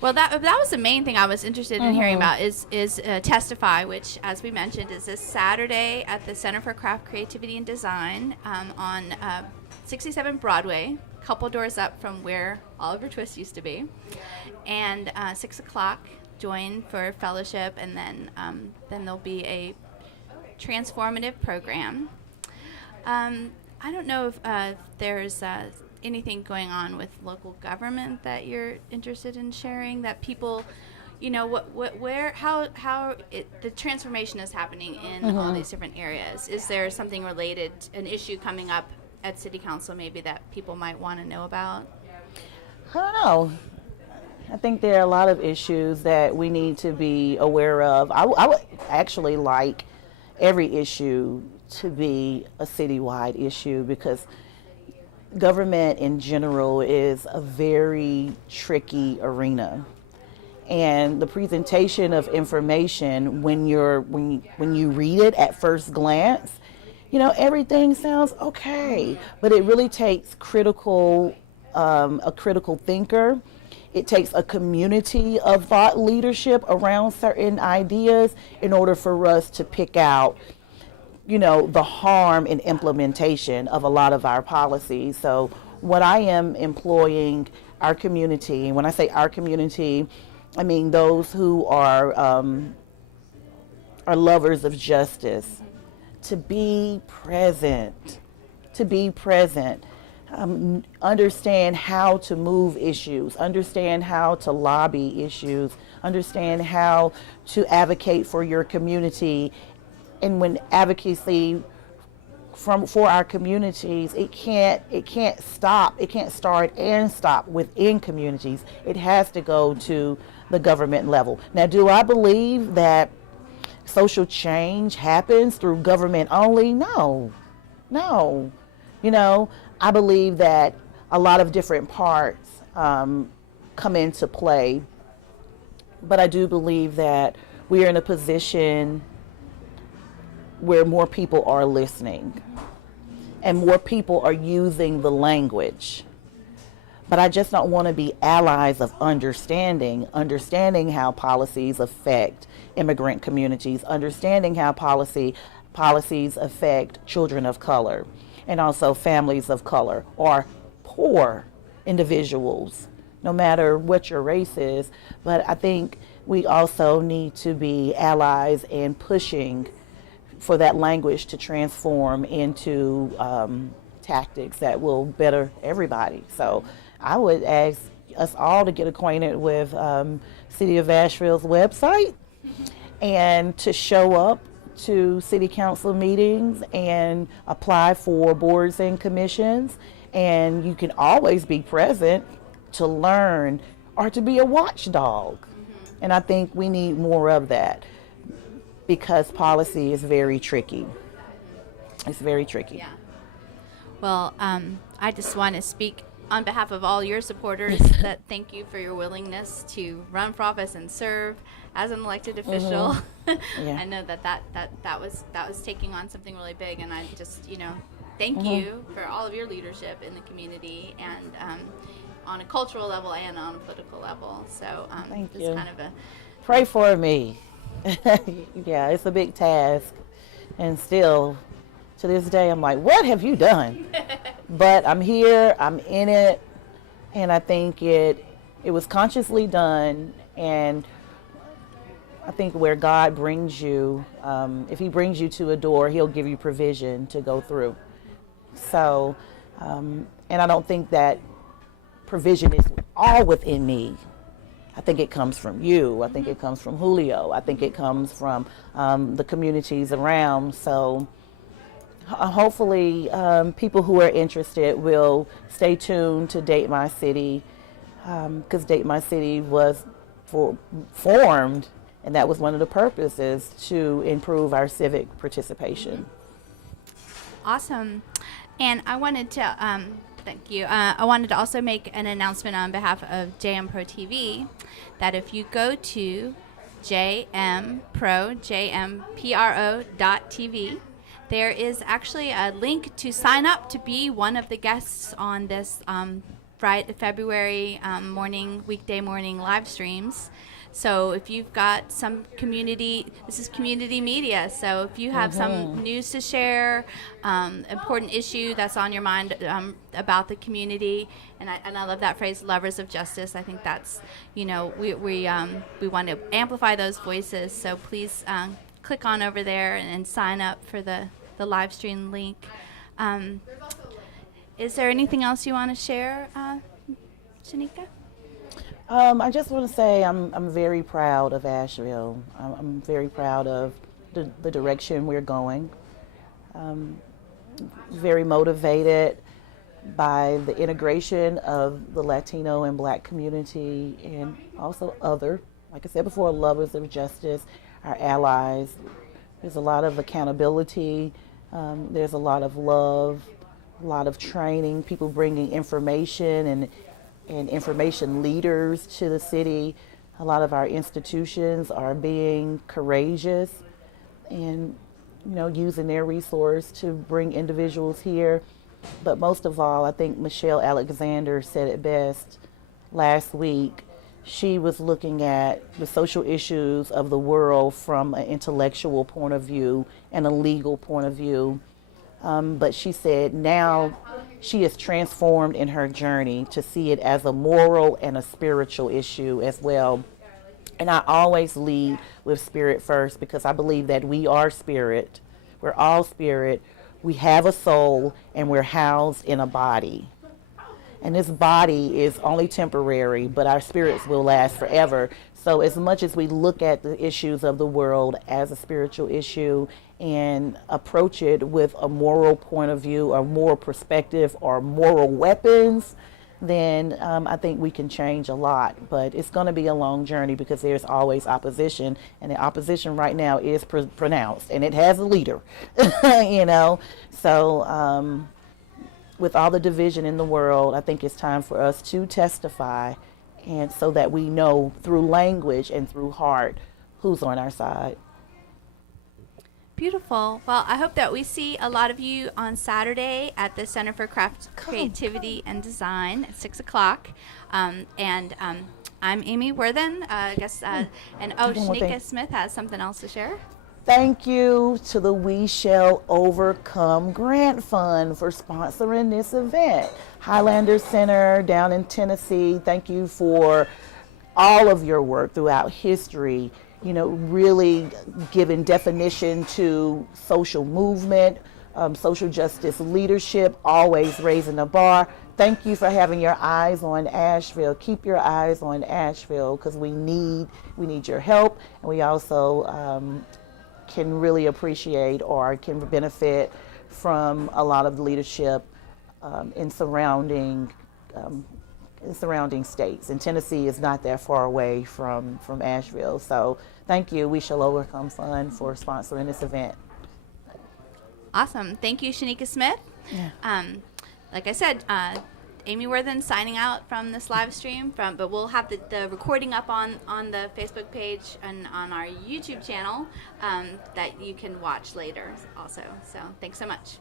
Well, that was the main thing I was interested in hearing about is Testify, which, as we mentioned, is this Saturday at the Center for Craft, Creativity, and Design on 67 Broadway, a couple doors up from where Oliver Twist used to be, and 6 o'clock. Join for fellowship, and then there'll be a transformative program. I don't know if there's anything going on with local government that you're interested in sharing, that people, how the transformation is happening in all these different areas. Is there something related, an issue coming up at City Council maybe that people might want to know about? I don't know. I think there are a lot of issues that we need to be aware of. I would actually like every issue to be a citywide issue, because government in general is a very tricky arena. And the presentation of information, when you read it at first glance, everything sounds okay, but it really takes a critical thinker. It takes a community of thought leadership around certain ideas in order for us to pick out, the harm in implementation of a lot of our policies. So what I am employing our community, and when I say our community, I mean those who are lovers of justice, to be present, understand how to move issues, understand how to lobby issues, understand how to advocate for your community. And when advocacy for our communities, it can't start and stop within communities. It has to go to the government level. Now, do I believe that social change happens through government only? No. I believe that a lot of different parts come into play, but I do believe that we are in a position where more people are listening and more people are using the language. But I just don't want to be allies of understanding how policies affect immigrant communities, understanding how policies affect children of color, and also families of color or poor individuals, no matter what your race is. But I think we also need to be allies in pushing for that language to transform into tactics that will better everybody. So I would ask us all to get acquainted with City of Asheville's website and to show up to city council meetings and apply for boards and commissions. And you can always be present to learn or to be a watchdog. And I think we need more of that, because policy is very tricky. It's very tricky. Yeah. Well, I just want to speak on behalf of all your supporters that thank you for your willingness to run for office and serve as an elected official. Yeah. I know that was taking on something really big, and I just thank you for all of your leadership in the community, and on a cultural level and on a political level. So thank it's you. kind of a pray for me. Yeah, it's a big task, and still to this day I'm like, what have you done? But I'm here, I'm in it, and I think it was consciously done. And I think where God brings you, if he brings you to a door, he'll give you provision to go through. So and I don't think that provision is all within me. I think it comes from you. I think it comes from Julio. I think it comes from the communities around. So hopefully people who are interested will stay tuned to Date My City, because Date My City was formed, and that was one of the purposes, to improve our civic participation. Awesome. And I wanted to thank you. I wanted to also make an announcement on behalf of JMPROTV that if you go to JMPRO.TV, there is actually a link to sign up to be one of the guests on this February weekday morning live streams. So if you've got some this is community media. So if you have some news to share, important issue that's on your mind about the community, and I love that phrase, lovers of justice. I think that's, we want to amplify those voices. So please click on over there and sign up for the live stream link. Is there anything else you want to share, Sheneika? I just want to say I'm very proud of Asheville. I'm very proud of the direction we're going. Very motivated by the integration of the Latino and Black community, and also other, like I said before, lovers of justice, our allies. There's a lot of accountability. There's a lot of love, a lot of training, people bringing information and information leaders to the city. A lot of our institutions are being courageous and, using their resource to bring individuals here. But most of all, I think Michelle Alexander said it best last week. She was looking at the social issues of the world from an intellectual point of view and a legal point of view. But she said now she is transformed in her journey to see it as a moral and a spiritual issue as well. And I always lead with spirit first, because I believe that we are spirit. We're all spirit. We have a soul, and we're housed in a body. And this body is only temporary, but our spirits will last forever. So as much as we look at the issues of the world as a spiritual issue and approach it with a moral point of view or moral perspective or moral weapons, then I think we can change a lot. But it's going to be a long journey, because there's always opposition, and the opposition right now is pronounced, and it has a leader. So with all the division in the world, I think it's time for us to testify, and so that we know through language and through heart who's on our side. Beautiful. Well, I hope that we see a lot of you on Saturday at the Center for Craft Creativity and Design at 6 o'clock. I'm Amy Worthen, Sheneika Smith has something else to share. Thank you to the We Shall Overcome Grant Fund for sponsoring this event. Highlander Center down in Tennessee, thank you for all of your work throughout history, really giving definition to social movement, social justice leadership, always raising the bar. Thank you for having your eyes on Asheville. Keep your eyes on Asheville, because we need your help, and we also can really appreciate or can benefit from a lot of the leadership in surrounding states. And Tennessee is not that far away from Asheville. So thank you, We Shall Overcome Fund, for sponsoring this event. Awesome. Thank you, Sheneika Smith. Yeah. Like I said, Amy Worthen signing out from this live stream, but we'll have the recording up on the Facebook page and on our YouTube channel that you can watch later also. So thanks so much.